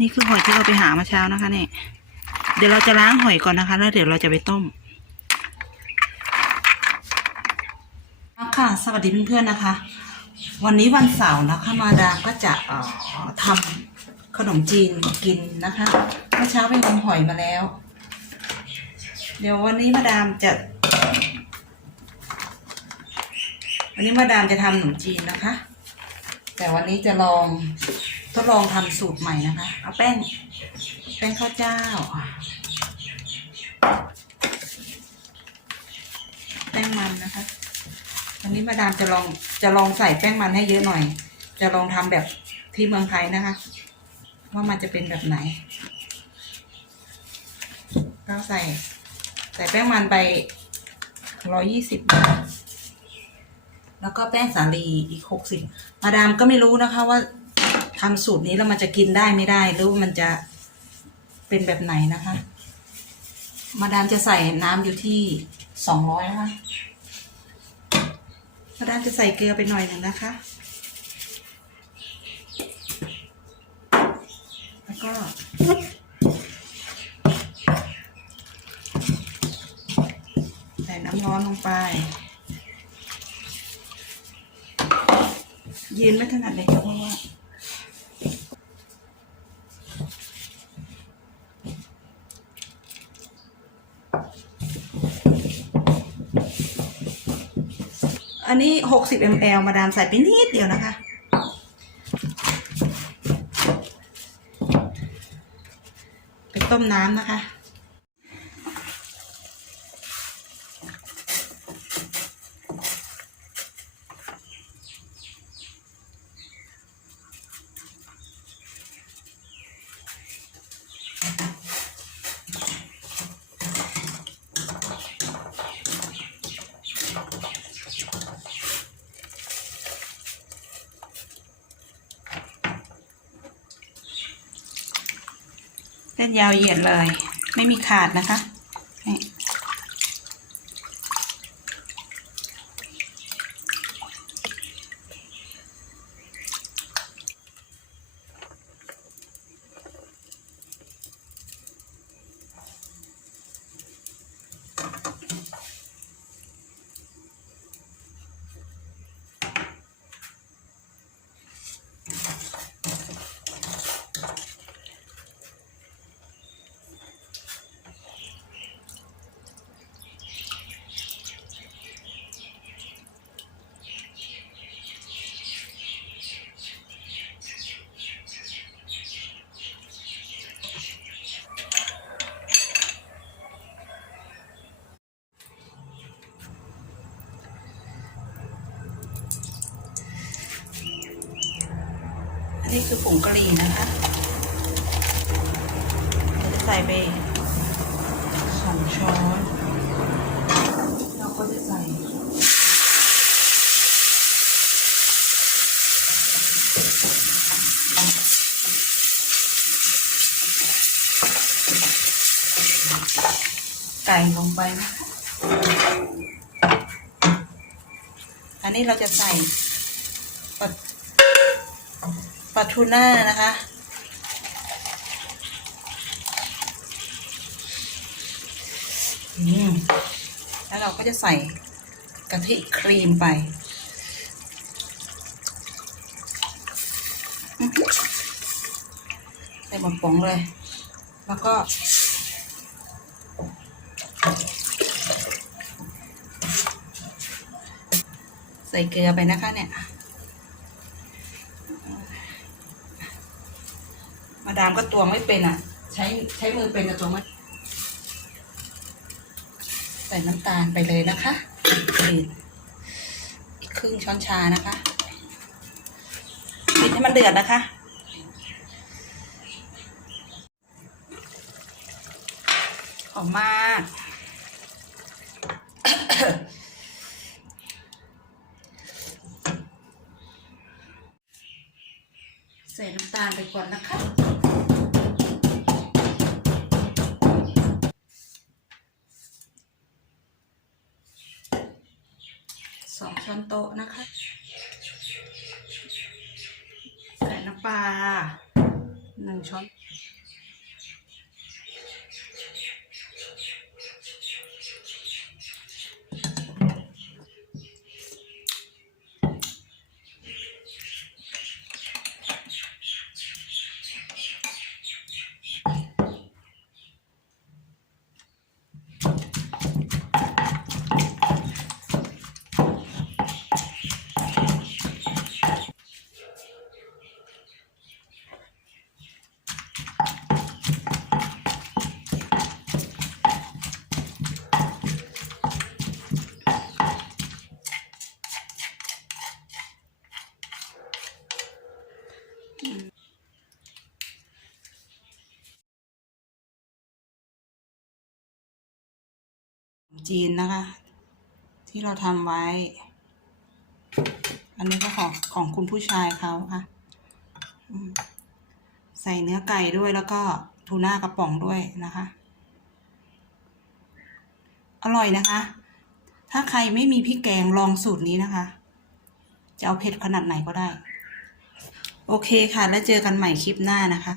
นี่คือหอยที่เราไปหามาเช้านะคะเนี่ยเดี๋ยวเราจะล้างหอยก่อนนะคะ แล้วเดี๋ยวเราจะไปต้มค่ะสวัสดีเพื่อนๆนะคะ วันนี้วันเสาร์นะคะ มาดามก็จะออทำขนมจีนกินนะคะเมื่อเช้าไปงมหอยมาแล้ว เดี๋ยววันนี้มาดามจะ วันนี้มาดามจะทำขนมจีนนะคะ แต่วันนี้จะลอง ดลองทำสูตรใหม่นะคะ เอาแป้งแป้งข้าวเจ้า แป้งมันนะคะวันนี้มาดามจะลองจะลองใส่แป้งมันให้เยอะหน่อย จะลองทำแบบที่เมืองไทยนะคะ ว่ามันจะเป็นแบบไหนก็ใส่ใส่แป้งมันไปร้อยี่สิบแล้วก็แป้งสาลีอีกหกสิบมาดามก็ไม่รู้นะคะว่า ทำสูตรนี้แล้วมันจะกินได้ไม่ได้หรือว่ามันจะเป็นแบบไหนนะคะ มาดามจะใส่น้ำอยู่ที่สองร้อยนะคะมาดามจะใส่เกลือไปหน่อยหนึ่งนะคะ แล้วก็ใส่น้ำร้อนลงไปยืนไม่ถนัดเลยค่ะเพราะว่า อันนี้หกสิบ ml มาดามใส่ไปนิดเดียวนะคะ ไปต้มน้ำนะคะ้นยาวเหยียดเลย ไม่มีขาดนะคะนี่ อันนี้คือผงกะหรี่นะคะเราจะใส่ไปสองช้อน เราก็จะใส่ไก่ลงไปนะคะ อันนี้เราจะใส่ ลาทูน่านะคะ แล้วเราก็จะใส่กะทิครีมไป ใส่หมดป๋องเลย แล้วก็ใส่เกลือไปนะคะเนี่ย มาดามก็ตวงไม่เป็นอะ ใช้ใช้มือเป็นแต่ตวงไม่ใส่น้ำตาลไปเลยนะคะอีกครึ่งช้อนชานะคะปิดให้มันเดือดนะคะ หอมมาก ใส่น้ำตาลไปก่อนนะคะ สองช้อนโต๊ะนะคะ ใส่น้ำปลาหนึ่งช้อน จีนนะคะ ที่เราทำไว้ อันนี้ก็ของของคุณผู้ชายเขาค่ะใส่เนื้อไก่ด้วยแล้วก็ทูน่ากระป๋องด้วยนะคะ อร่อยนะคะ ถ้าใครไม่มีพริกแกงลองสูตรนี้นะคะ จะเอาเผ็ดขนาดไหนก็ได้ โอเคค่ะ แล้วเจอกันใหม่คลิปหน้านะคะ